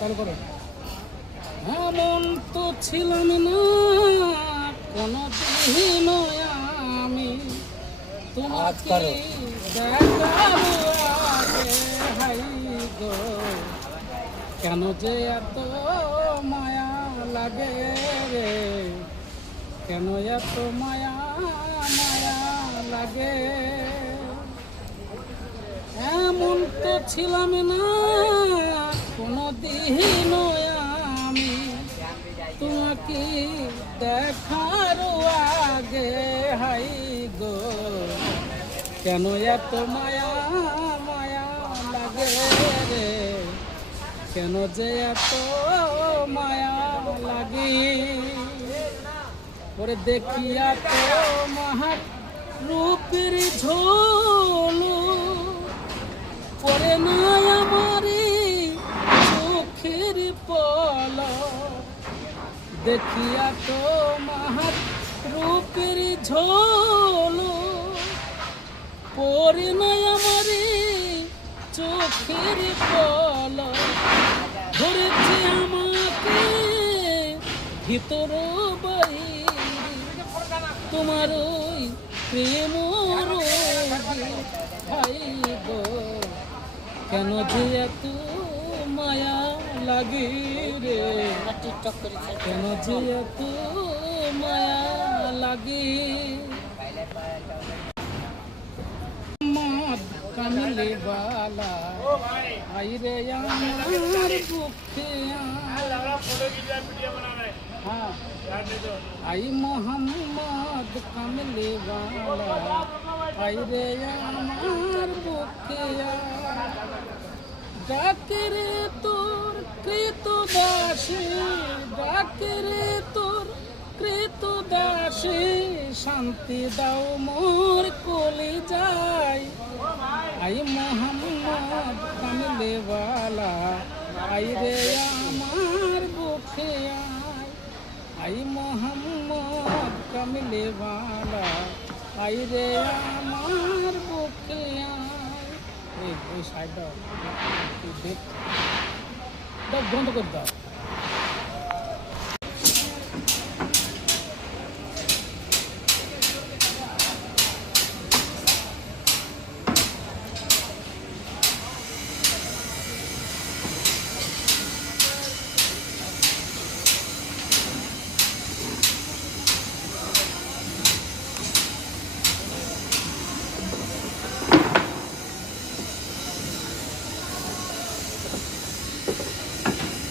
চালু করো। এমন তো ছিলাম না কোনো দিন আমি তোমাকে দেখার আগে, হাই গো কেন যে এত মায়া লাগে রে, কেন এত মায়া মায়া লাগে। এমন তো ছিলাম না কোনো দিন আমি তোমাকে দেখার আগে, হাই গো কেন এত মায়া মায়া লাগে রে, কেন যে এত মায়া লাগে। ওরে দেখিয়া তো মহা রূপের ঝোলু পরে নাই আমারে চোখের পলক, দেখিয়া তো মহা রূপের ঝোলু পরে নাই আমারে চোখের পলক, ধরেছে আমাকে ভিতর বাইরে তোমার ওই প্রেম রোগে, হাই গো কেন যে এত মায়া লাগে রে, কেন যে এত মায়া লাগে। মদ কামলে বালা আইরে আমার বুকে आई मोहम्मद कमले वाला आई रे আমার বুকেয়া, ডাকে রে তোর কৃত দাসী, ডাকে রে তোর কৃত দাসী, শান্তি দাও মোর কলি যায়। আই মোহাম্মদ কমলে वाला আই রে আমার বুকেয়া, आई मोहम्मद कमले वाला आई रे আমার বুকে এই সাইডটা দেখ বন্ধ করে দাও।